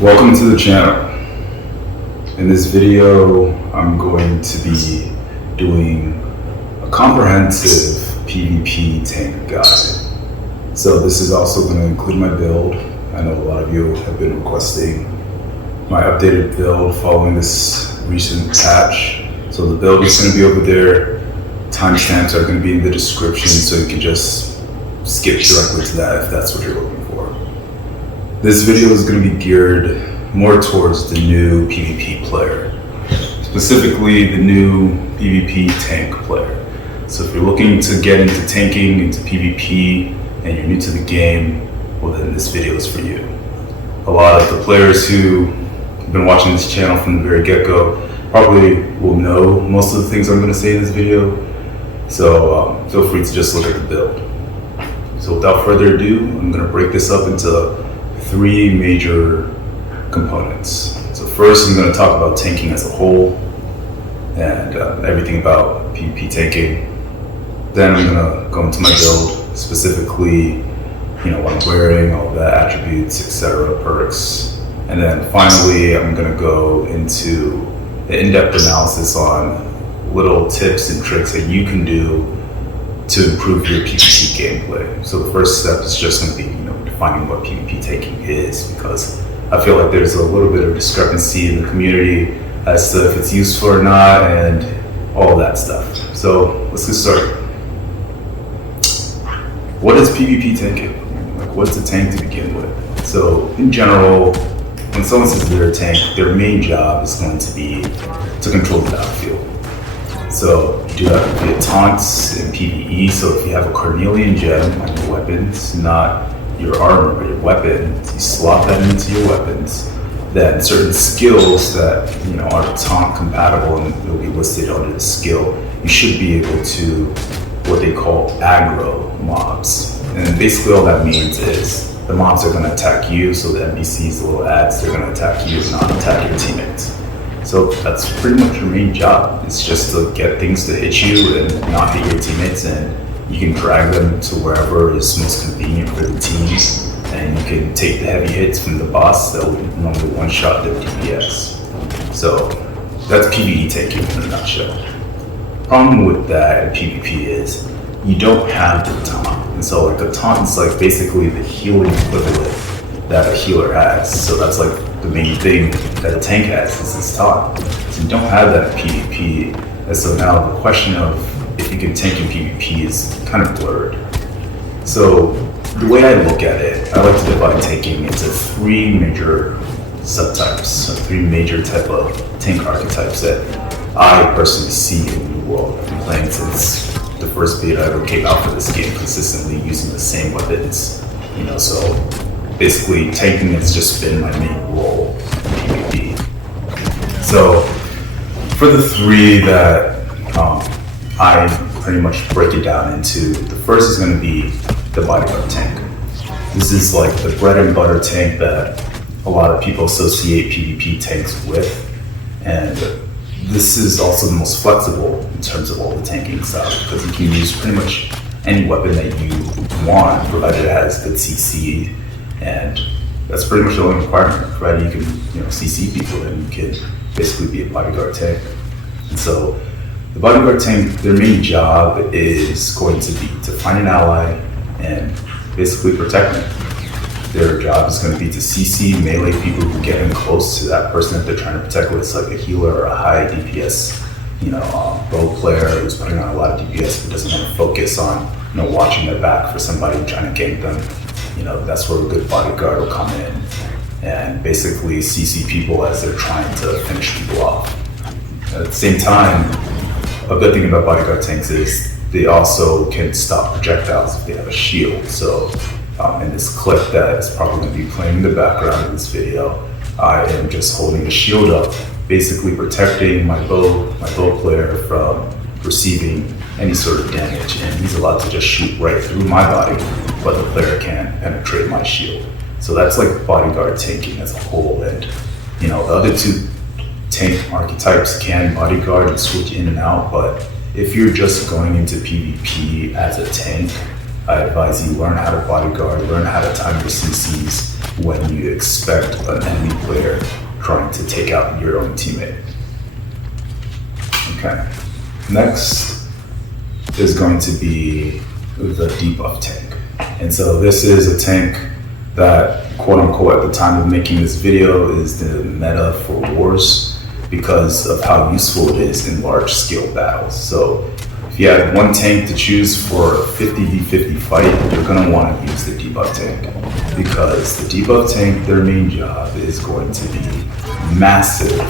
Welcome to the channel. In this video, I'm going to be doing a comprehensive PvP tank guide. So this is also going to include my build. I know a lot of you have been requesting my updated build following this recent patch. So the build is going to be over there. Timestamps are going to be in the description, so you can just skip directly to that if that's what you're looking for. This video is going to be geared more towards the new PvP player, specifically the new PvP tank player. So if you're looking to get into tanking, into PvP, and you're new to the game, well then this video is for you. A lot of the players who have been watching this channel from the very get-go probably will know most of the things I'm going to say in this video, so feel free to just look at the build. So without further ado, I'm going to break this up into three major components. So first, I'm going to talk about tanking as a whole and everything about PvP tanking. Then I'm going to go into my build, specifically, what I'm wearing, all the attributes, etc., perks. And then finally, I'm going to go into an in-depth analysis on little tips and tricks that you can do to improve your PvP gameplay. So the first step is just going to be, defining what PvP tanking is, because I feel like there's a little bit of discrepancy in the community as to if it's useful or not and all that stuff. So let's get started. What is PvP tanking? What's a tank to begin with? So in general, when someone says they're a tank, their main job is going to be to control the battlefield. So you do have to get taunts in PvE, so if you have a Cornelian gem on your weapons, not your armor but your weapons, you slot that into your weapons, then certain skills that are taunt compatible and will be listed under the skill, you should be able to what they call aggro mobs. And basically all that means is the mobs are going to attack you, so the NPCs, the little ads, they're going to attack you and not attack your teammates. So that's pretty much your main job. It's just to get things to hit you and not hit your teammates, and you can drag them to wherever is most convenient for the team, and you can take the heavy hits from the boss that will normally one-shot their DPS. So that's PvE tanking in a nutshell. Problem with that in PvP is you don't have the taunt. And so a taunt is basically the healing equivalent that a healer has. So that's the main thing that a tank has is this taunt. So you don't have that in PvP. And so now the question of if you can tank in PvP is kind of blurred. So the way I look at it, I like to divide tanking into three major subtypes, so three major type of tank archetypes that I personally see in the new world. I've been playing since the first beta ever came out for this game, consistently using the same weapons. So basically tanking has just been my main role in PvP. So for the three that I pretty much break it down into, the first is going to be the bodyguard tank. This is the bread and butter tank that a lot of people associate PvP tanks with, and this is also the most flexible in terms of all the tanking stuff, because you can use pretty much any weapon that you want, provided it has good CC, and that's pretty much the only requirement. Provided you can CC people, then you can basically be a bodyguard tank. And so the bodyguard tank, their main job is going to be to find an ally and basically protect them. Their job is going to be to CC melee people who get in close to that person that they're trying to protect, whether it's a healer or a high DPS, role player who's putting on a lot of DPS but doesn't want to focus on, watching their back for somebody trying to gank them. That's where a good bodyguard will come in and basically CC people as they're trying to finish people off. At the same time, a good thing about bodyguard tanks is they also can stop projectiles if they have a shield. So in this clip that is probably going to be playing in the background of this video, I am just holding a shield up, basically protecting my bow player from receiving any sort of damage, and he's allowed to just shoot right through my body, but the player can't penetrate my shield. So that's bodyguard tanking as a whole. And the other two tank archetypes can bodyguard and switch in and out, but if you're just going into PvP as a tank, I advise you learn how to bodyguard, learn how to time your CCs when you expect an enemy player trying to take out your own teammate. Okay, next is going to be the debuff tank. And so this is a tank that, quote unquote, at the time of making this video is the meta for wars because of how useful it is in large scale battles. So if you had one tank to choose for a 50v50 fight, you're gonna wanna use the debuff tank because the debuff tank, their main job is going to be massive,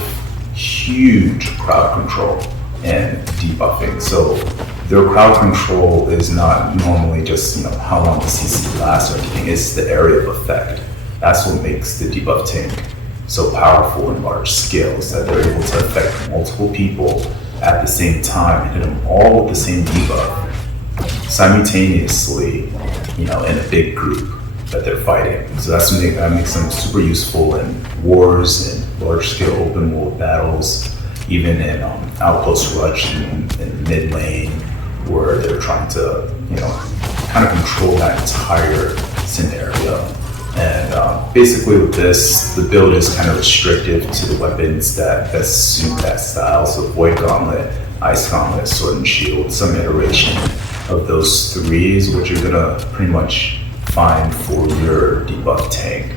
huge crowd control and debuffing. So their crowd control is not normally just how long the CC lasts or anything, it's the area of effect. That's what makes the debuff tank so powerful in large scales, that they're able to affect multiple people at the same time and hit them all with the same debuff simultaneously, in a big group that they're fighting. So that makes them super useful in wars and large scale open world battles, even in outpost rush in mid lane, where they're trying to, kind of control that entire scenario. And basically with this, the build is kind of restrictive to the weapons that best suit that style. So Void Gauntlet, Ice Gauntlet, Sword and Shield, some iteration of those three is what you're gonna pretty much find for your debuff tank.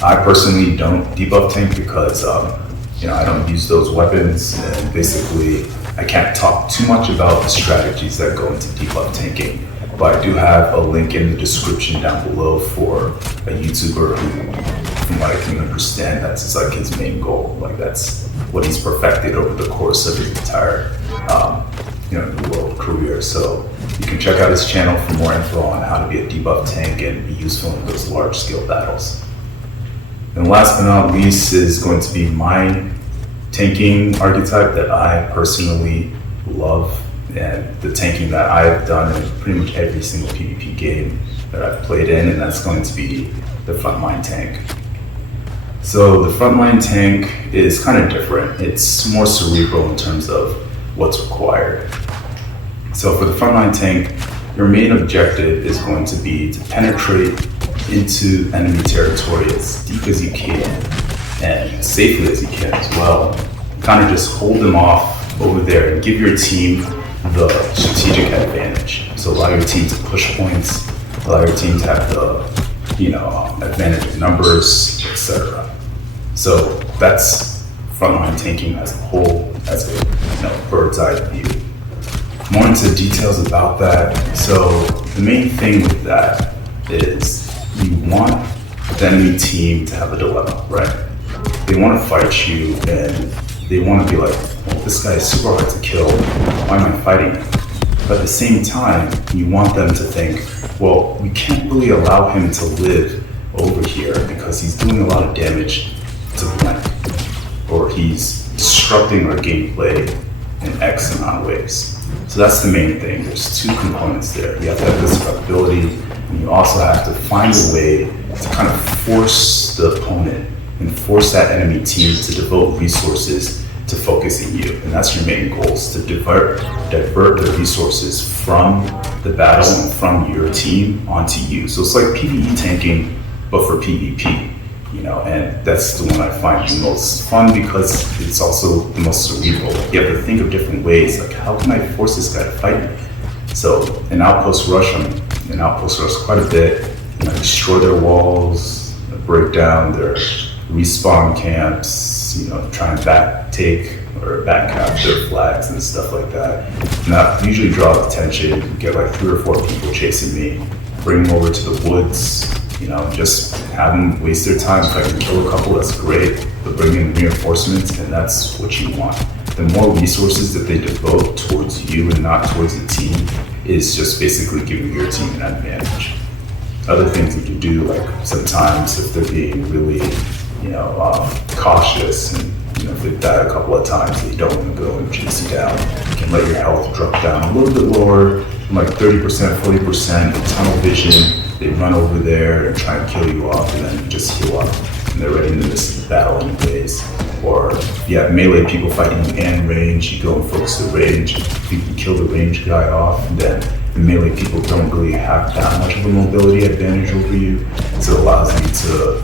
I personally don't debuff tank because I don't use those weapons, and basically I can't talk too much about the strategies that go into debuff tanking. But I do have a link in the description down below for a YouTuber who, from what I can understand, that's like his main goal. Like that's what he's perfected over the course of his entire, New World career. So you can check out his channel for more info on how to be a debuff tank and be useful in those large scale battles. And last but not least is going to be my tanking archetype that I personally love, and the tanking that I've done in pretty much every single PvP game that I've played in, and that's going to be the frontline tank. So the frontline tank is kind of different. It's more cerebral in terms of what's required. So for the frontline tank, your main objective is going to be to penetrate into enemy territory as deep as you can and safely as you can as well. Kind of just hold them off over there and give your team the strategic advantage. So allow your team to push points, allow your team to have the advantage of numbers, etc. So that's frontline tanking as a whole, as a bird's eye view. More into details about that. So the main thing with that is you want the enemy team to have a dilemma, right? They want to fight you and they want to be like, well, this guy is super hard to kill, why am I fighting him? But at the same time, you want them to think, well, we can't really allow him to live over here because he's doing a lot of damage to blank, or he's disrupting our gameplay in X amount of ways. So that's the main thing. There's two components there. You have to have disruptability, and you also have to find a way to kind of force the opponent and force that enemy team to devote resources to focusing you. And that's your main goal, is to divert the resources from the battle and from your team onto you. So it's like PvE tanking, but for PvP, and that's the one I find the most fun because it's also the most cerebral. You have to think of different ways, like how can I force this guy to fight me? So in Outpost Rush, quite a bit, destroy their walls, break down their respawn camps, try and back cap their flags and stuff like that. And that usually draws attention. Get like 3 or 4 people chasing me, bring them over to the woods, just have them waste their time. If I can kill a couple, that's great, but bring in reinforcements, and that's what you want. The more resources that they devote towards you and not towards the team is just basically giving your team an advantage. Other things you can do, like sometimes if they're being really, cautious, and if they've died a couple of times, they don't want to go and chase you down. You can let your health drop down a little bit lower, from like 30%, 40%, tunnel vision. They run over there and try and kill you off, and then you just heal up, and they're ready in the midst of the battle anyways. Or if you have melee people fighting you and range, you go and focus the range. You can kill the range guy off, and then the melee people don't really have that much of a mobility advantage over you. So it allows you to,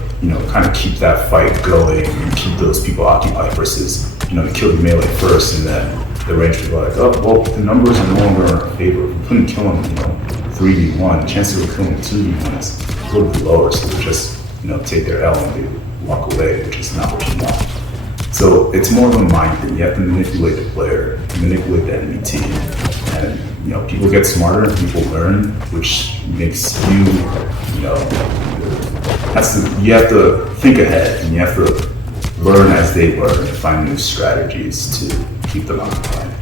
kind of keep that fight going and keep those people occupied versus, you kill the melee first and then the range people are like, oh, well, the numbers are no longer in our favor. If we couldn't kill them, 3v1, chances of killing 2v1 is a little bit lower. So they just, take their L and they walk away, which is not what you want. So it's more of a mind thing. You have to manipulate the player, manipulate the enemy team. And, people get smarter and people learn, which makes you, you have to think ahead and you have to learn as they learn and find new strategies to keep them occupied.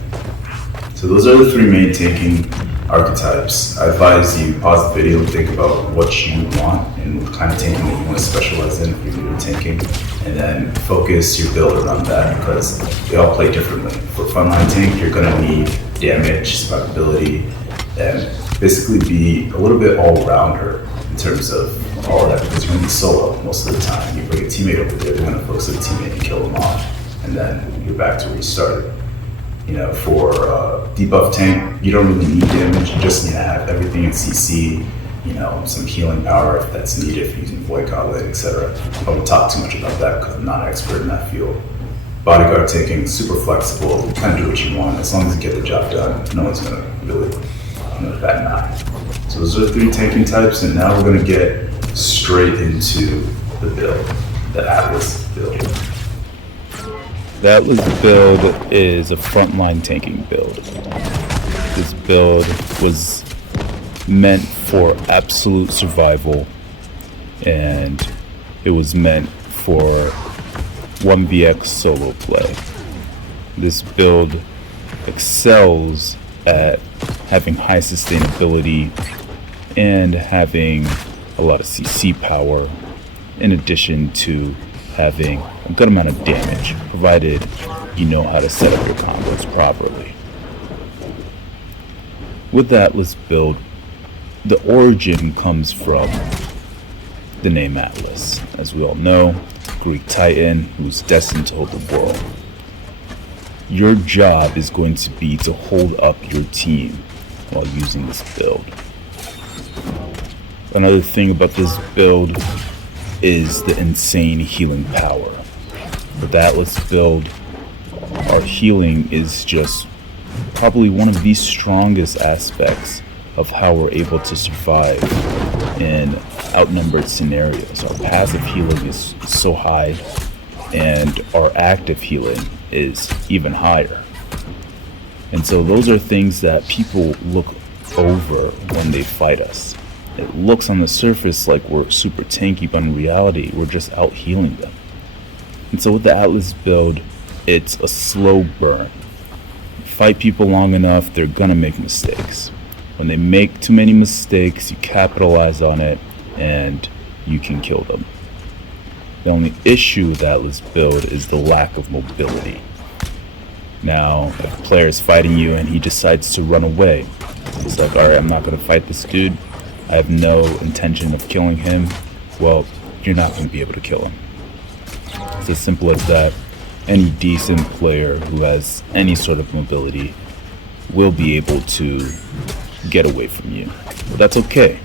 So those are the three main tanking archetypes. I advise you pause the video and think about what you want and what kind of tanking that you want to specialize in if you're new to tanking, and then focus your build around that because they all play differently. For frontline tank, you're going to need damage, survivability, and basically be a little bit all-rounder in terms of all of that because you're going to be solo most of the time. You bring a teammate over there, they're going to focus on the teammate and kill them off, and then you're back to where you started. For debuff tank, you don't really need damage. You just need to have everything in CC, some healing power if that's needed if you're using Void Goblet, etc. I won't talk too much about that because I'm not an expert in that field. Bodyguard tanking, super flexible, you kind of do what you want. As long as you get the job done, no one's going to really bat an eye. So those are the three tanking types, and now we're going to get straight into the build, the Atlas build. The Atlas build is a frontline tanking build. This build was meant for absolute survival, and it was meant for 1vx solo play. This build excels at having high sustainability and having a lot of CC power, in addition to having a good amount of damage, provided you know how to set up your combos properly. With the Atlas build, the origin comes from the name Atlas. As we all know, Greek titan who's destined to hold the world. Your job is going to be to hold up your team while using this build. Another thing about this build is the insane healing power. With the Atlas build, our healing is just probably one of the strongest aspects of how we're able to survive in outnumbered scenarios. Our passive healing is so high, and our active healing is even higher. And so those are things that people look over when they fight us. It looks on the surface like we're super tanky, but in reality, we're just out healing them. And so with the Atlas build, it's a slow burn. Fight people long enough, they're gonna make mistakes. When they make too many mistakes, you capitalize on it, and you can kill them. The only issue with Atlas build is the lack of mobility. Now, if a player is fighting you and he decides to run away, it's like, alright, I'm not gonna fight this dude. I have no intention of killing him. Well, you're not going to be able to kill him. It's as simple as that. Any decent player who has any sort of mobility will be able to get away from you. But that's okay.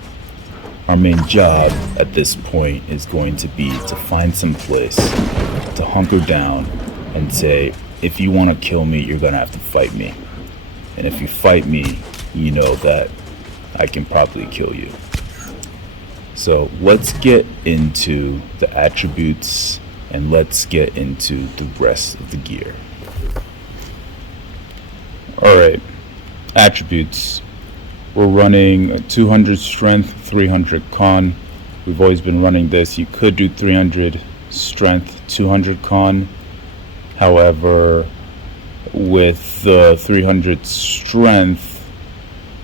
Our main job at this point is going to be to find some place to hunker down and say, if you want to kill me, you're going to have to fight me. And if you fight me, you know that I can probably kill you. So let's get into the attributes and let's get into the rest of the gear. Alright, attributes. We're running a 200 strength, 300 con. We've always been running this. You could do 300 strength, 200 con. However, with the 300 strength,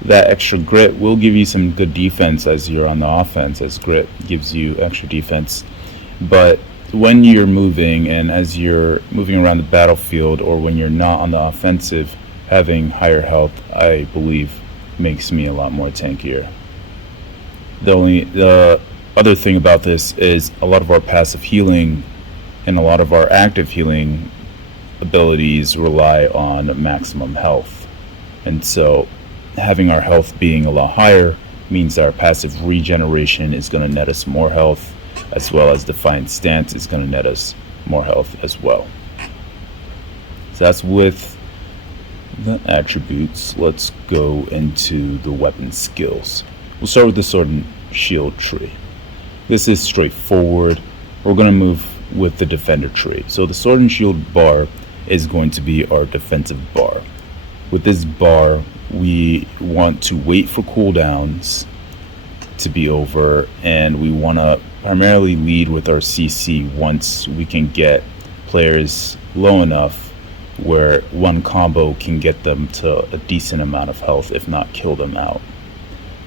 that extra grit will give you some good defense as you're on the offense, as grit gives you extra defense. But when you're moving and as you're moving around the battlefield, or when you're not on the offensive, having higher health, I believe, makes me a lot more tankier. The other thing about this is a lot of our passive healing and a lot of our active healing abilities rely on maximum health. And so having our health being a lot higher means our passive regeneration is going to net us more health, as well as Defiant Stance is going to net us more health as well. So that's with the attributes. Let's go into the weapon skills. We'll start with the Sword and Shield tree. This is straightforward. We're going to move with the Defender tree. So the Sword and Shield bar is going to be our defensive bar. With this bar, we want to wait for cooldowns to be over, and we want to primarily lead with our CC once we can get players low enough where one combo can get them to a decent amount of health, if not kill them out.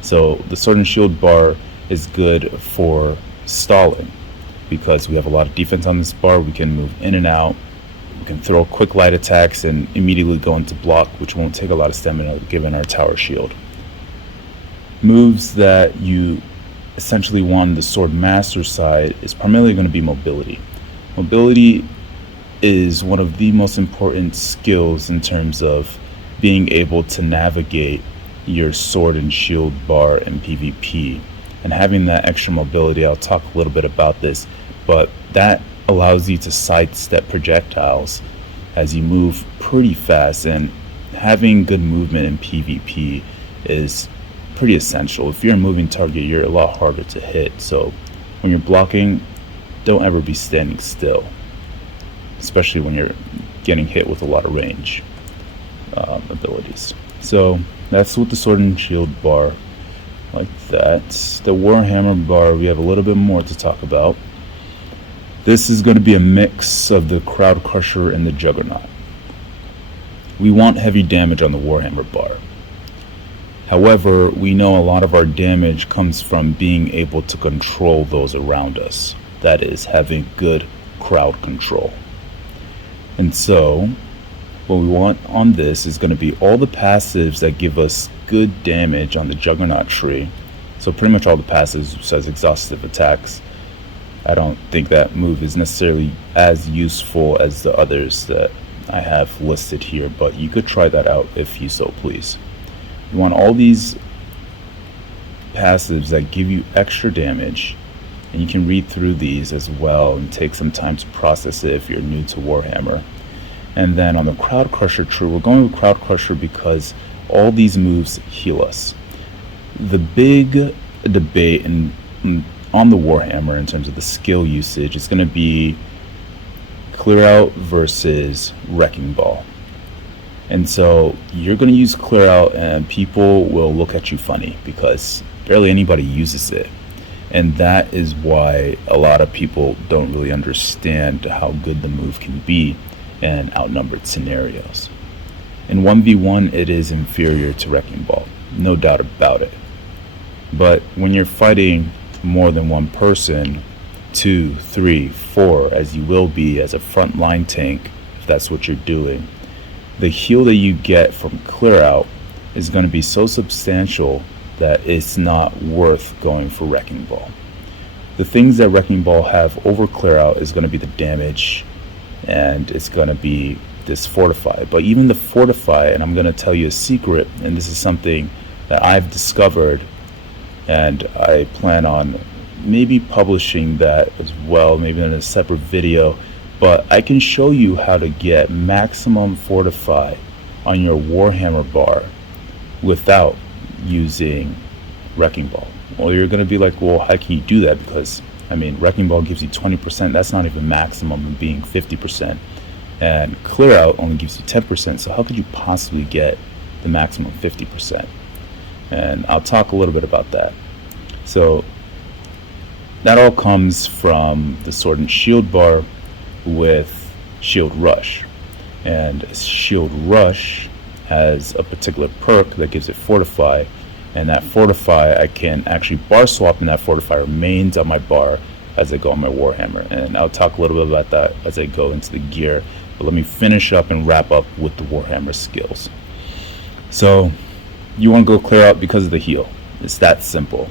So the Sword and Shield bar is good for stalling because we have a lot of defense on this bar. We can move in and out. We can throw quick light attacks and immediately go into block, which won't take a lot of stamina given our tower shield. Moves that you essentially want on the Sword Master side is primarily going to be mobility. Mobility is one of the most important skills in terms of being able to navigate your Sword and Shield bar in PvP. And having that extra mobility, I'll talk a little bit about this, but that allows you to sidestep projectiles as you move pretty fast, and having good movement in PvP is pretty essential. If you're a moving target, you're a lot harder to hit, so when you're blocking, don't ever be standing still, especially when you're getting hit with a lot of range abilities. So that's with the Sword and Shield bar, like that. The Warhammer bar, we have a little bit more to talk about. This is going to be a mix of the Crowd Crusher and the Juggernaut. We want heavy damage on the Warhammer bar. However, we know a lot of our damage comes from being able to control those around us. That is, having good crowd control. And so, what we want on this is going to be all the passives that give us good damage on the Juggernaut tree. So pretty much all the passives besides exhaustive attacks. I don't think that move is necessarily as useful as the others that I have listed here, but you could try that out if you so please. You want all these passives that give you extra damage, and you can read through these as well and take some time to process it if you're new to Warhammer. And then on the Crowd Crusher tree, we're going with Crowd Crusher because all these moves heal us. The big debate on the Warhammer in terms of the skill usage is going to be Clear Out versus Wrecking Ball. And so you're going to use Clear Out and people will look at you funny because barely anybody uses it. And that is why a lot of people don't really understand how good the move can be in outnumbered scenarios. In 1v1, it is inferior to Wrecking Ball, no doubt about it. But when you're fighting more than one person, 2, 3, 4, as you will be as a frontline tank, if that's what you're doing, the heal that you get from Clear Out is going to be so substantial that it's not worth going for Wrecking Ball. The things that Wrecking Ball have over Clear Out is going to be the damage, and it's going to be this Fortify. But even the Fortify, and I'm going to tell you a secret, and this is something that I've discovered, and I plan on maybe publishing that as well, maybe in a separate video, but I can show you how to get maximum Fortify on your Warhammer bar without using Wrecking Ball. Well, you're going to be like, well, how can you do that? Because, I mean, Wrecking Ball gives you 20%. That's not even maximum of being 50%. And Clear Out only gives you 10%. So how could you possibly get the maximum 50%? And I'll talk a little bit about that. So that all comes from the Sword and Shield bar with Shield Rush. And Shield Rush has a particular perk that gives it Fortify, and that Fortify, I can actually bar swap, and that Fortify remains on my bar as I go on my Warhammer. And I'll talk a little bit about that as I go into the gear, but let me finish up and wrap up with the Warhammer skills. So you want to go Clear Out because of the heal. It's that simple.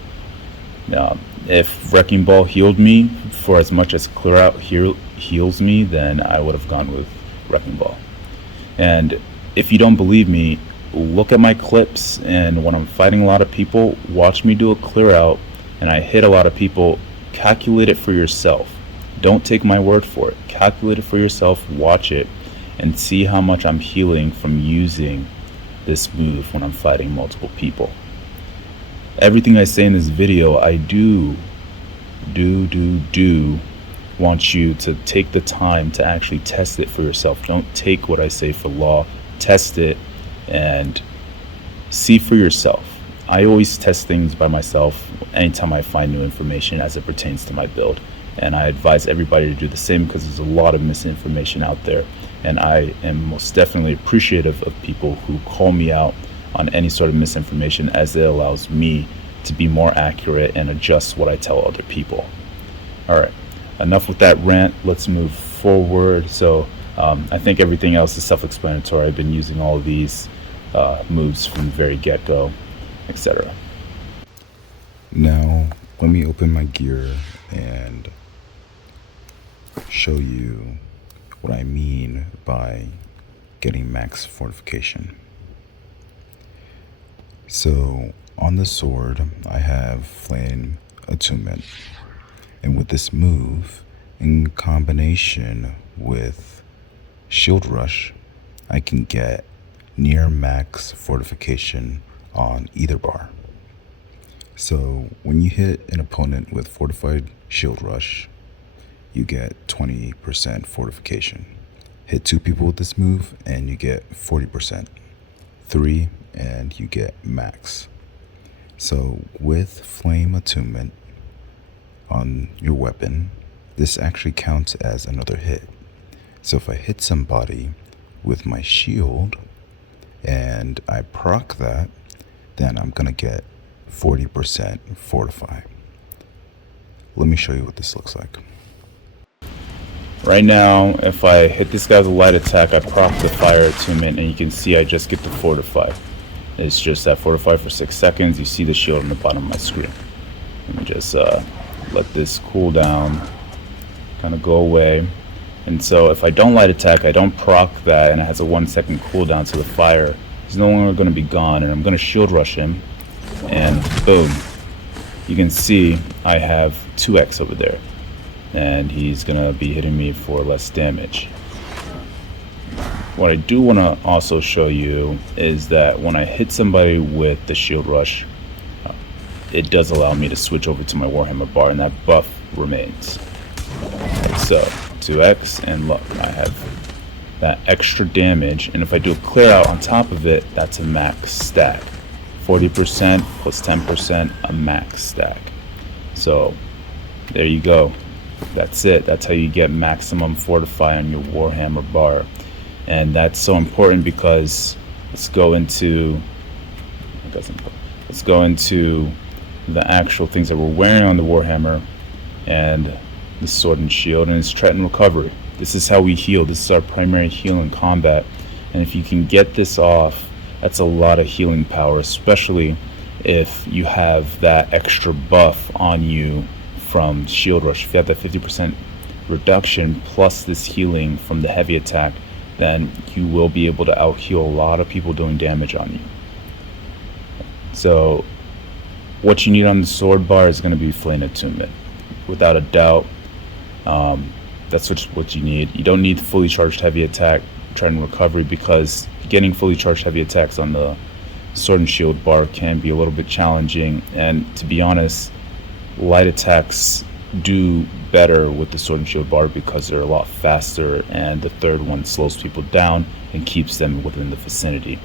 Now, if Wrecking Ball healed me for as much as Clear Out heals me, then I would have gone with Wrecking Ball. And if you don't believe me, look at my clips, and when I'm fighting a lot of people, watch me do a clear out and I hit a lot of people. Calculate it for yourself. Don't take my word for it. Calculate it for yourself, watch it, and see how much I'm healing from using this move when I'm fighting multiple people. Everything I say in this video, I do want you to take the time to actually test it for yourself. Don't take what I say for law. Test it and see for yourself. I always test things by myself anytime I find new information as it pertains to my build, and I advise everybody to do the same because there's a lot of misinformation out there, and I am most definitely appreciative of people who call me out on any sort of misinformation, as it allows me to be more accurate and adjust what I tell other people. Alright, enough with that rant, let's move forward. So I think everything else is self-explanatory. I've been using all of these moves from the very get-go, etc. Now, let me open my gear and show you what I mean by getting max fortification. So, on the sword, I have Flame Attunement, and with this move, in combination with Shield Rush, I can get near max fortification on either bar. So when you hit an opponent with Fortified Shield Rush, you get 20% fortification. Hit 2 people with this move and you get 40%. 3 and you get max. So with Flame Attunement on your weapon, this actually counts as another hit. So if I hit somebody with my shield and I proc that, then I'm gonna get 40% fortify. Let me show you what this looks like. Right now, if I hit this guy with a light attack, I proc the fire attunement, and you can see I just get to fortify. It's just that fortify for 6 seconds. You see the shield on the bottom of my screen. Let me just let this cool down, kind of go away. And so if I don't light attack, I don't proc that, and it has a 1 second cooldown, so the fire is no longer going to be gone, and I'm going to shield rush him, and boom. You can see I have 2x over there, and he's going to be hitting me for less damage. What I do want to also show you is that when I hit somebody with the shield rush, it does allow me to switch over to my Warhammer bar, and that buff remains. So 2x, and look, I have that extra damage, and if I do a clear out on top of it, that's a max stack. 40% plus 10%, a max stack. So there you go. That's it. That's how you get maximum fortify on your Warhammer bar. And that's so important because let's go into the actual things that we're wearing on the Warhammer and the sword and shield, and it's Triton recovery. This is how we heal. This is our primary heal in combat, and if you can get this off, that's a lot of healing power, especially if you have that extra buff on you from shield rush. If you have that 50% reduction plus this healing from the heavy attack, then you will be able to out heal a lot of people doing damage on you. So what you need on the sword bar is going to be Flame Attunement, without a doubt. That's what you need. You don't need fully charged heavy attack, Triton recovery, because getting fully charged heavy attacks on the sword and shield bar can be a little bit challenging, and to be honest, light attacks do better with the sword and shield bar because they're a lot faster, and the third one slows people down and keeps them within the vicinity.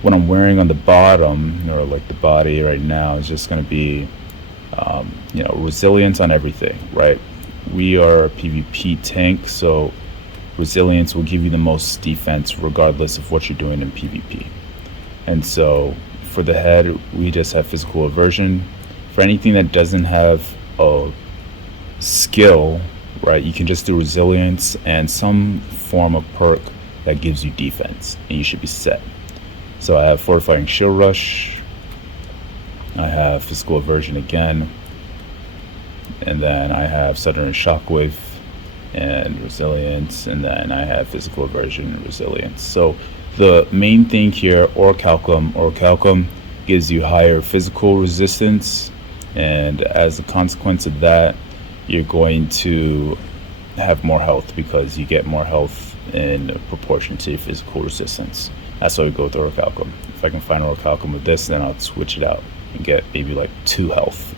What I'm wearing on the bottom, or like the body right now, is just going to be resilience on everything, right? We are a PvP tank, so resilience will give you the most defense regardless of what you're doing in PvP. And so for the head, we just have physical aversion. For anything that doesn't have a skill, right, you can just do resilience and some form of perk that gives you defense, and you should be set. So I have fortifying shield rush, I have physical aversion again, and then I have sudden shockwave and resilience, and then I have physical aversion and resilience. So the main thing here, orichalcum. Orichalcum gives you higher physical resistance, and as a consequence of that, you're going to have more health because you get more health in proportion to your physical resistance. That's why we go with orichalcum. If I can find orichalcum with this, then I'll switch it out and get maybe like 2 health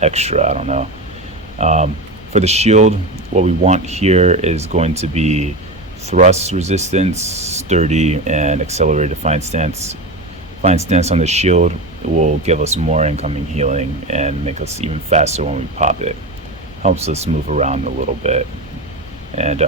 extra, I don't know. For the shield, what we want here is going to be thrust resistance, sturdy, and accelerated defiant stance. Defiant stance on the shield will give us more incoming healing and make us even faster when we pop it. Helps us move around a little bit. And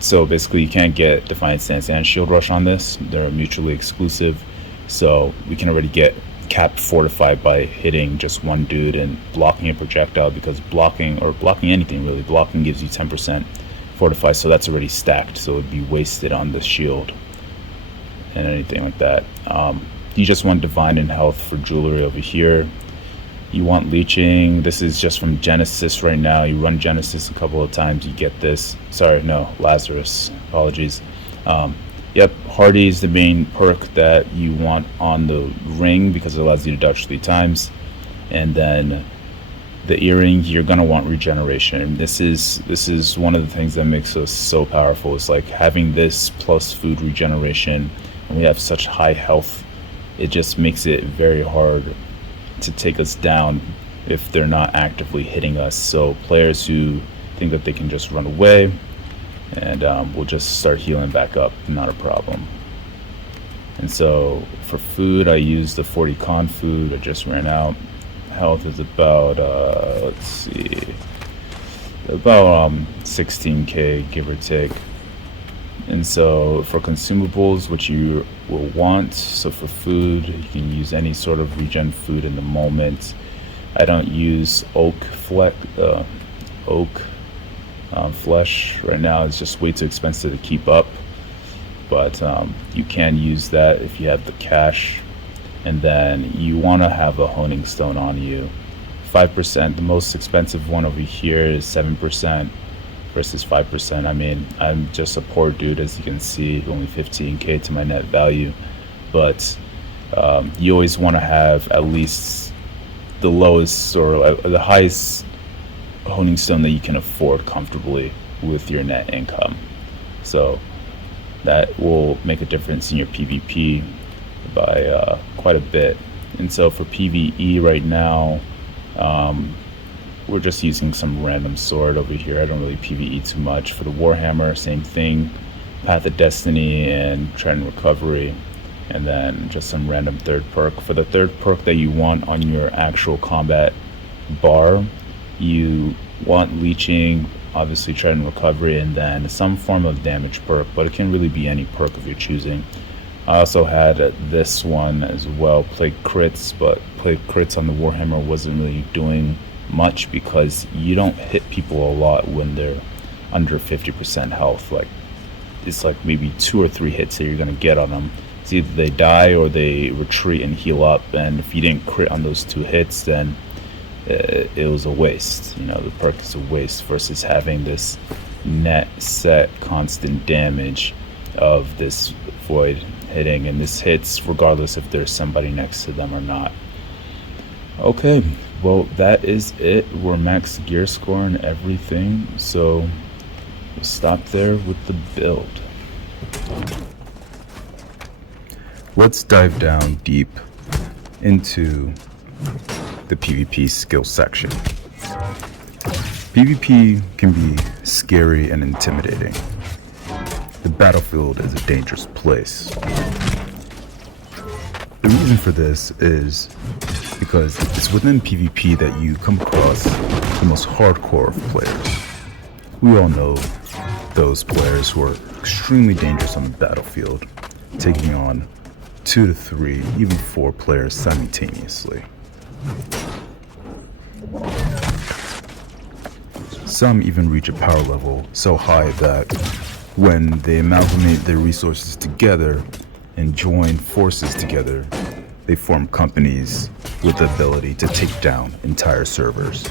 so basically you can't get defiant stance and shield rush on this. They're mutually exclusive. So we can already get cap fortified by hitting just one dude and blocking a projectile, because blocking anything really, blocking gives you 10% fortify, so that's already stacked, so it'd be wasted on the shield and anything like that. You just want divine and health for jewelry over here. You want leeching. This is just from Genesis right now. You run Genesis a couple of times, you get this. Sorry, no, Lazarus, apologies. Yep, Hardy is the main perk that you want on the ring because it allows you to dodge 3 times. And then the earring, you're gonna want regeneration. This is one of the things that makes us so powerful. It's like having this plus food regeneration, and we have such high health. It just makes it very hard to take us down if they're not actively hitting us. So players who think that they can just run away and we'll just start healing back up, not a problem. And so for food, I use the 40 con food. I just ran out. Health is about let's see, about 16k, give or take. And so for consumables, which you will want, so for food, you can use any sort of regen food in the moment. I don't use oak flesh right now. It's just way too expensive to keep up, but you can use that if you have the cash. And then you want to have a honing stone on you. 5%, the most expensive one over here is 7% versus 5%. I mean, I'm just a poor dude, as you can see, only 15k to my net value, but you always want to have at least the lowest or the highest honing stone that you can afford comfortably with your net income. So that will make a difference in your PvP by quite a bit. And so for PvE right now, we're just using some random sword over here. I don't really PvE too much. For the Warhammer, same thing, Path of Destiny and Trident Recovery, and then just some random third perk. For the third perk that you want on your actual combat bar, you want leeching, obviously Trident Recovery, and then some form of damage perk, but it can really be any perk of your choosing. I also had this one as well, Plague Crits, but Plague Crits on the Warhammer wasn't really doing much because you don't hit people a lot when they're under 50% health. Like, it's like maybe 2 or 3 hits that you're going to get on them. It's either they die or they retreat and heal up, and if you didn't crit on those 2 hits, then it was a waste. You know, the perk is a waste versus having this net set constant damage of this void hitting, and this hits regardless if there's somebody next to them or not. Okay, well, that is it. We're max gear score and everything, so we'll stop there with the build. Let's dive down deep into the PvP skill section. PvP can be scary and intimidating. The battlefield is a dangerous place. The reason for this is because it's within PvP that you come across the most hardcore of players. We all know those players who are extremely dangerous on the battlefield, taking on 2 to 3, even 4 players simultaneously. Some even reach a power level so high that when they amalgamate their resources together and join forces together, they form companies with the ability to take down entire servers.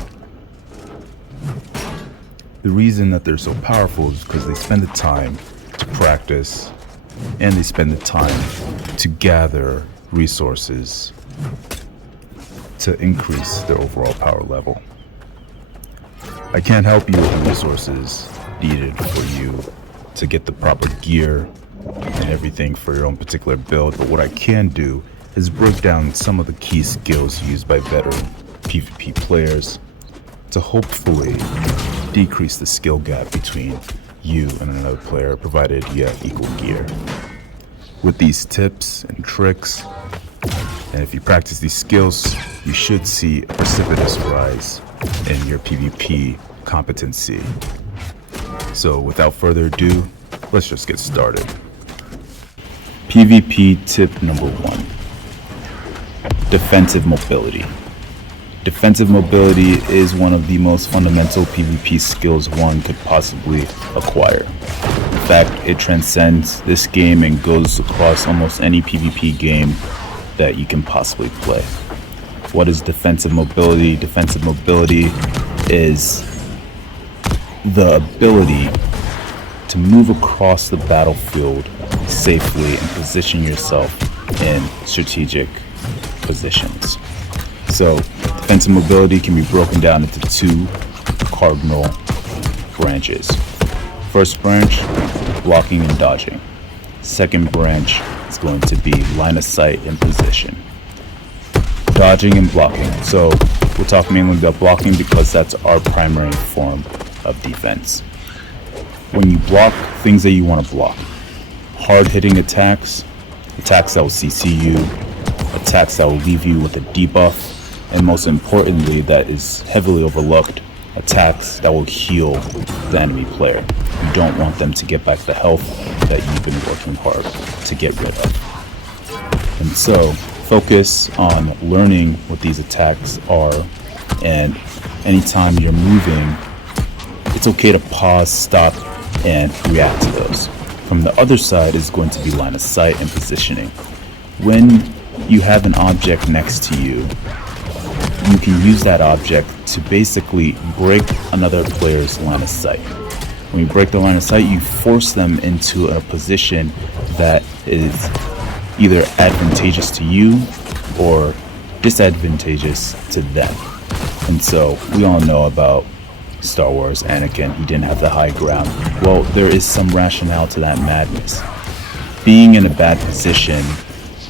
The reason that they're so powerful is because they spend the time to practice and they spend the time to gather resources to increase their overall power level. I can't help you with the resources needed for you to get the proper gear and everything for your own particular build, but what I can do is break down some of the key skills used by veteran PvP players to hopefully decrease the skill gap between you and another player, provided you have equal gear. With these tips and tricks, and if you practice these skills, you should see a precipitous rise in your PvP competency. So without further ado, let's just get started. PvP tip number 1. Defensive mobility. Defensive mobility is one of the most fundamental PvP skills one could possibly acquire. In fact, it transcends this game and goes across almost any PvP game that you can possibly play. What is defensive mobility? Defensive mobility is the ability to move across the battlefield safely and position yourself in strategic positions. So defensive mobility can be broken down into 2 cardinal branches. First branch, blocking and dodging. Second branch is going to be line of sight and position. Dodging and blocking. So we'll talk mainly about blocking because that's our primary form of defense. When you block things that you want to block, hard-hitting attacks, attacks that will CC you, attacks that will leave you with a debuff, and most importantly, that is heavily overlooked, attacks that will heal the enemy player. You don't want them to get back the health that you've been working hard to get rid of. And so, focus on learning what these attacks are, and anytime you're moving, it's okay to pause, stop, and react to those. From the other side is going to be line of sight and positioning. When you have an object next to you, you can use that object to basically break another player's line of sight. When you break the line of sight, you force them into a position that is either advantageous to you or disadvantageous to them. And so we all know about Star Wars, Anakin, he didn't have the high ground. Well, there is some rationale to that madness. Being in a bad position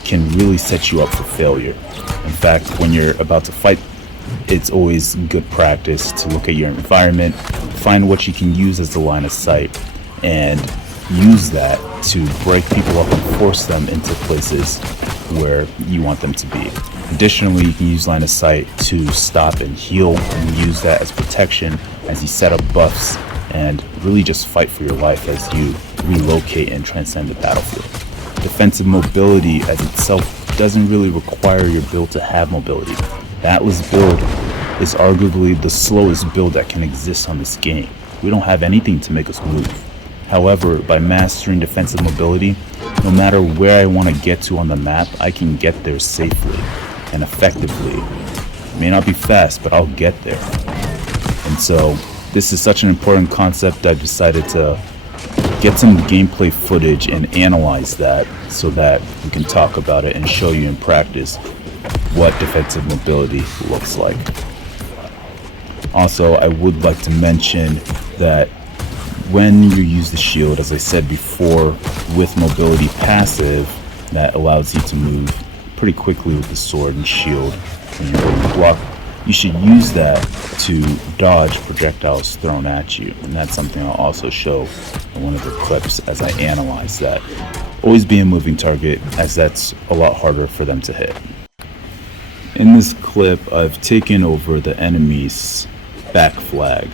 can really set you up for failure. In fact, when you're about to fight, it's always good practice to look at your environment, find what you can use as the line of sight, and use that to break people up and force them into places where you want them to be. Additionally, you can use line of sight to stop and heal and use that as protection as you set up buffs and really just fight for your life as you relocate and transcend the battlefield. Defensive mobility as itself doesn't really require your build to have mobility. The Atlas build is arguably the slowest build that can exist on this game. We don't have anything to make us move. However, by mastering defensive mobility, no matter where I want to get to on the map, I can get there safely and effectively. It may not be fast, but I'll get there. And so, this is such an important concept, I've decided to get some gameplay footage and analyze that so that we can talk about it and show you in practice what defensive mobility looks like. Also, I would like to mention that when you use the shield, as I said before, with mobility passive, that allows you to move pretty quickly with the sword and shield when you're going to block, you should use that to dodge projectiles thrown at you. And that's something I'll also show in one of the clips as I analyze that. Always be a moving target, as that's a lot harder for them to hit. In this clip, I've taken over the enemy's back flag.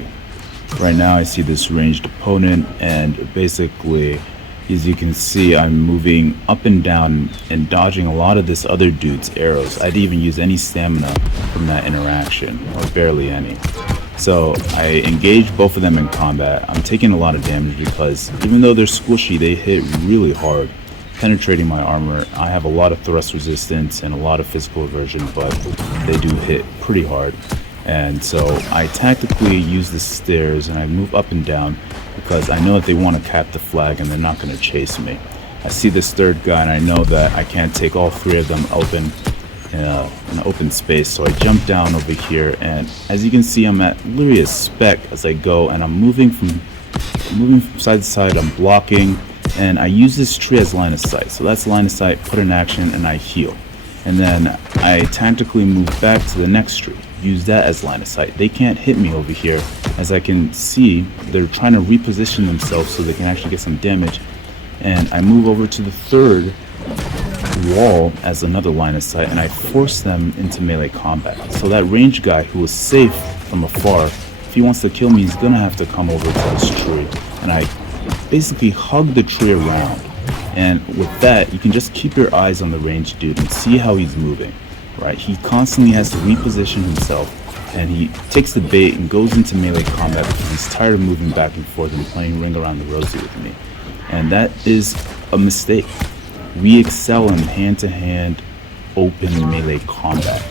Right now I see this ranged opponent, and basically, as you can see, I'm moving up and down and dodging a lot of this other dude's arrows. I didn't even use any stamina from that interaction, or barely any. So I engaged both of them in combat. I'm taking a lot of damage because even though they're squishy, they hit really hard, penetrating my armor. I have a lot of thrust resistance and a lot of physical aversion, but they do hit pretty hard. And so I tactically use the stairs and I move up and down because I know that they want to cap the flag and they're not going to chase me. I see this third guy and I know that I can't take all three of them open in an open space, so I jump down over here, and as you can see, I'm at literally a speck as I go, and I'm moving from side to side. I'm blocking, and I use this tree as line of sight. So that's line of sight, put in action, and I heal. And then I tactically move back to the next tree, use that as line of sight. They can't hit me over here. As I can see, they're trying to reposition themselves so they can actually get some damage. And I move over to the third wall as another line of sight, and I force them into melee combat. So that ranged guy who was safe from afar, if he wants to kill me, he's gonna have to come over to this tree. And I basically hug the tree around. And with that, you can just keep your eyes on the ranged dude and see how he's moving, right? He constantly has to reposition himself, and he takes the bait and goes into melee combat because he's tired of moving back and forth and playing Ring Around the Rosie with me. And that is a mistake. We excel in hand-to-hand open melee combat,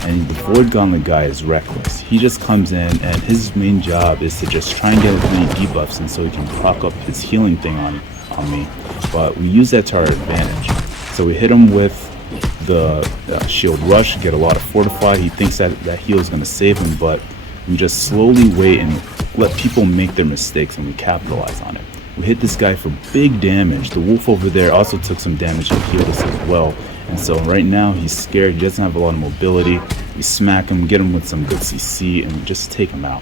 and the Void Gauntlet guy is reckless. He just comes in, and his main job is to just try and get as many debuffs and so he can proc up his healing thing on me, but we use that to our advantage. So we hit him with the shield rush, get a lot of fortify. He thinks that heal is going to save him, but we just slowly wait and let people make their mistakes, and we capitalize on it. We hit this guy for big damage. The wolf over there also took some damage and healed us as well. And so right now he's scared. He doesn't have a lot of mobility. We smack him, get him with some good CC, and we just take him out.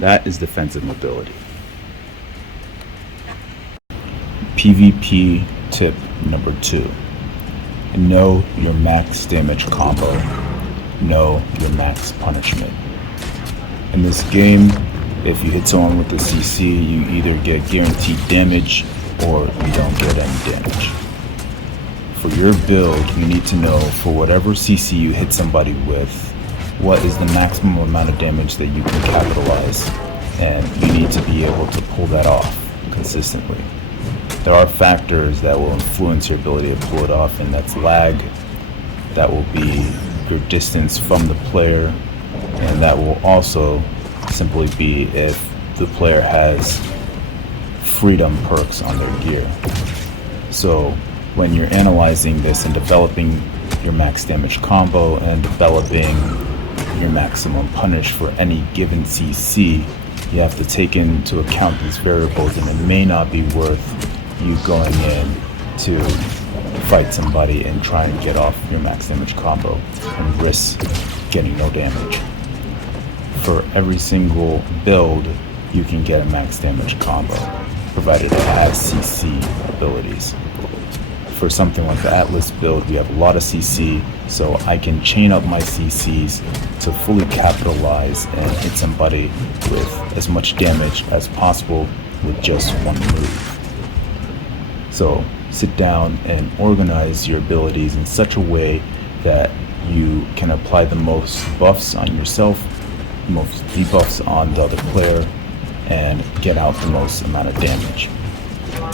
That is defensive mobility. PvP tip number 2. Know your max damage combo. Know your max punishment. In this game, if you hit someone with the CC, you either get guaranteed damage or you don't get any damage. For your build, you need to know for whatever CC you hit somebody with, what is the maximum amount of damage that you can capitalize, and you need to be able to pull that off consistently. There are factors that will influence your ability to pull it off, and that's lag, that will be your distance from the player, and that will also simply be if the player has freedom perks on their gear. So when you're analyzing this and developing your max damage combo and developing your maximum punish for any given CC, you have to take into account these variables, and it may not be worth you going in to fight somebody and try and get off your max damage combo and risk getting no damage. For every single build, you can get a max damage combo, provided it has CC abilities. For something like the Atlas build, we have a lot of CC, so I can chain up my CCs to fully capitalize and hit somebody with as much damage as possible with just one move. So sit down and organize your abilities in such a way that you can apply the most buffs on yourself, most debuffs on the other player, and get out the most amount of damage.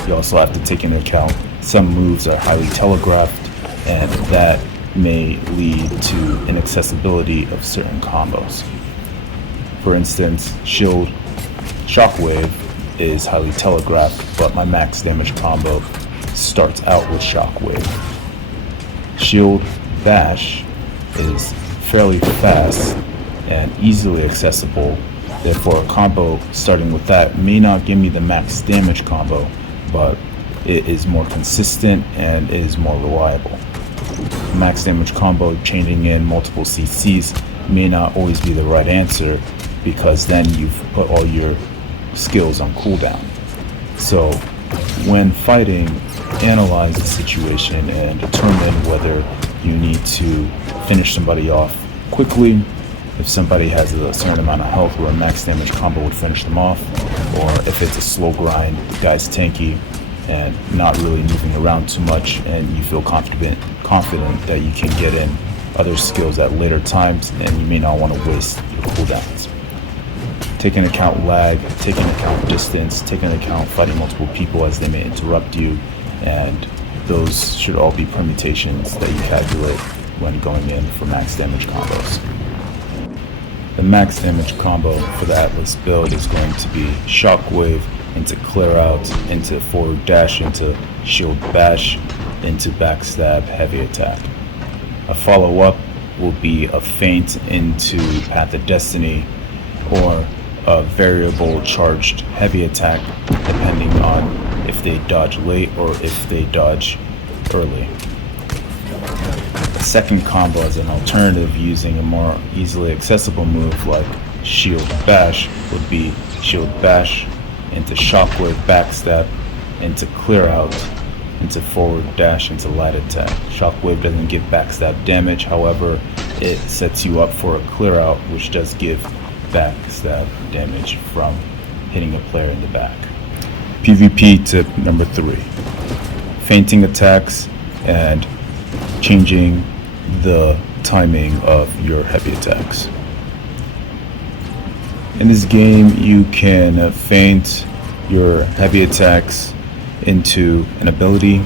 You also have to take into account some moves are highly telegraphed, and that may lead to inaccessibility of certain combos. For instance, Shield Shockwave is highly telegraphed, but my max damage combo starts out with Shockwave. Shield Bash is fairly fast and easily accessible, therefore a combo starting with that may not give me the max damage combo, but it is more consistent and is more reliable. Max damage combo chaining in multiple CCs may not always be the right answer, because then you've put all your skills on cooldown. So when fighting, analyze the situation and determine whether you need to finish somebody off quickly, if somebody has a certain amount of health where a max damage combo would finish them off, or if it's a slow grind, the guy's tanky and not really moving around too much, and you feel confident that you can get in other skills at later times, and you may not want to waste your cooldowns. Take into account lag, take into account distance, take into account fighting multiple people as they may interrupt you, and those should all be permutations that you calculate when going in for max damage combos. The max damage combo for the Atlas build is going to be Shockwave into clear out, into forward dash, into shield bash, into backstab heavy attack. A follow-up will be a feint into Path of Destiny, or a variable charged heavy attack depending on if they dodge late or if they dodge early. The second combo as an alternative using a more easily accessible move like shield bash would be shield bash into shockwave backstab, into clear out, into forward dash, into light attack. Shockwave doesn't give backstab damage, however, it sets you up for a clear out, which does give backstab damage from hitting a player in the back. PvP tip number 3. Feinting attacks and changing the timing of your heavy attacks. In this game, you can feint your heavy attacks into an ability,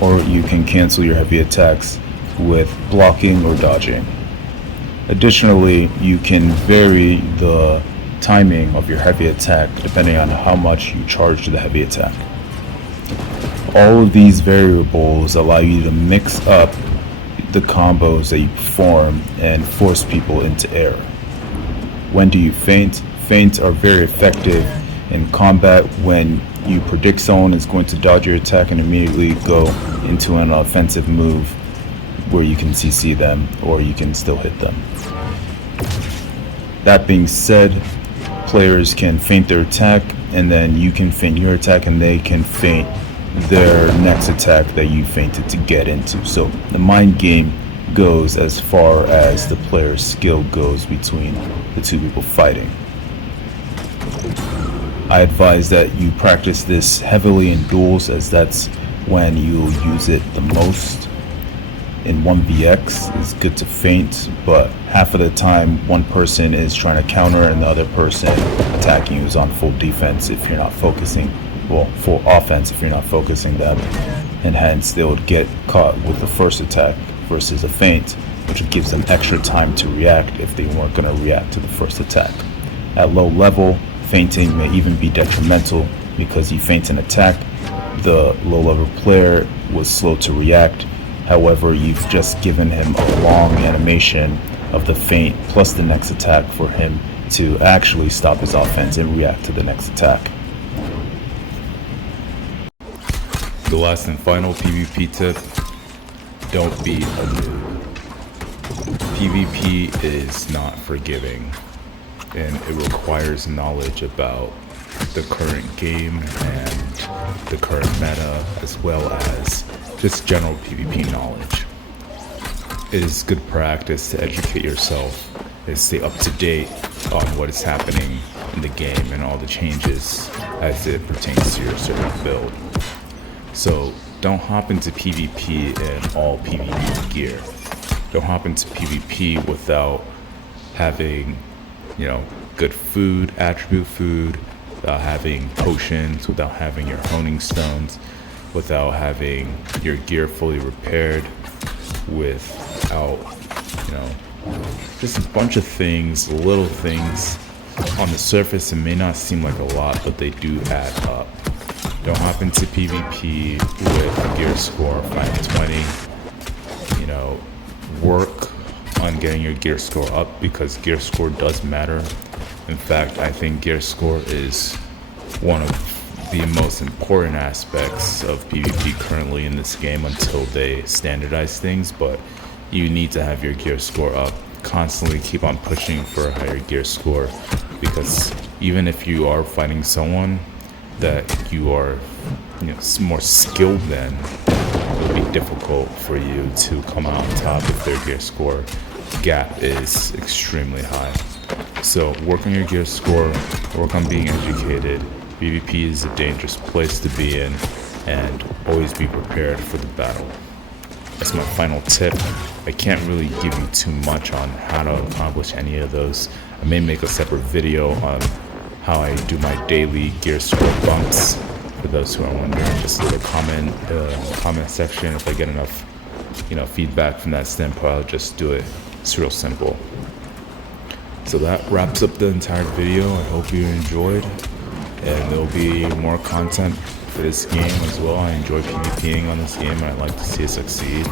or you can cancel your heavy attacks with blocking or dodging. Additionally, you can vary the timing of your heavy attack depending on how much you charge the heavy attack. All of these variables allow you to mix up the combos that you perform and force people into error. When do you feint? Feints are very effective in combat when you predict someone is going to dodge your attack and immediately go into an offensive move where you can CC them or you can still hit them. That being said, players can feint their attack and then you can feint your attack and they can feint their next attack that you feinted to get into. So the mind game goes as far as the player's skill goes between the two people fighting. I advise that you practice this heavily in duels, as that's when you'll use it the most. In 1vx, it's good to feint, but half of the time one person is trying to counter and the other person attacking you is on full defense if you're not focusing, well, full offense if you're not focusing them, and hence they would get caught with the first attack versus a feint, which gives them extra time to react if they weren't going to react to the first attack. At low level, feinting may even be detrimental because you feint an attack, the low level player was slow to react. However, you've just given him a long animation of the feint plus the next attack for him to actually stop his offense and react to the next attack. The last and final PvP tip: don't be a noob. PvP is not forgiving, and it requires knowledge about the current game and the current meta, as well as just general PvP knowledge. It is good practice to educate yourself and stay up to date on what is happening in the game and all the changes as it pertains to your certain build. So don't hop into PvP in all PvP gear. Don't hop into PvP without having, good food, attribute food, without having potions, without having your honing stones, without having your gear fully repaired, without, just a bunch of things, little things. On the surface, it may not seem like a lot, but they do add up. Don't hop into PvP with gear score 520. Work on getting your gear score up, because gear score does matter. In fact, I think gear score is one of the most important aspects of PvP currently in this game until they standardize things, but you need to have your gear score up. Constantly keep on pushing for a higher gear score, because even if you are fighting someone that you are more skilled than, it will be difficult for you to come out on top if their gear score gap is extremely high. So work on your gear score, work on being educated. PvP is a dangerous place to be in, and always be prepared for the battle. That's my final tip. I can't really give you too much on how to accomplish any of those. I may make a separate video on how I do my daily gear score bumps. For those who are wondering, just leave a comment comment section. If I get enough feedback from that standpoint, I'll just do it. It's real simple. So that wraps up the entire video. I hope you enjoyed. and there'll be more content for this game as well. I enjoy PvPing on this game, and I'd like to see it succeed.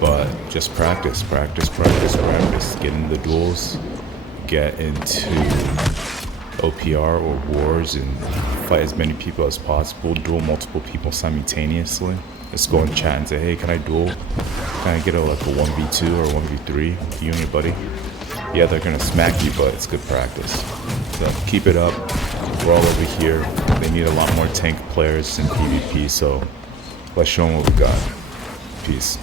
But just practice. Get into the duels, get into OPR or wars, and fight as many people as possible. Duel multiple people simultaneously. Just go and chat and say, hey, can I duel? Can I get a 1v2 or 1v3? You and your buddy. Yeah, they're gonna smack you, but it's good practice. So keep it up. We're all over here. They need a lot more tank players in PvP, so let's show them what we got. Peace.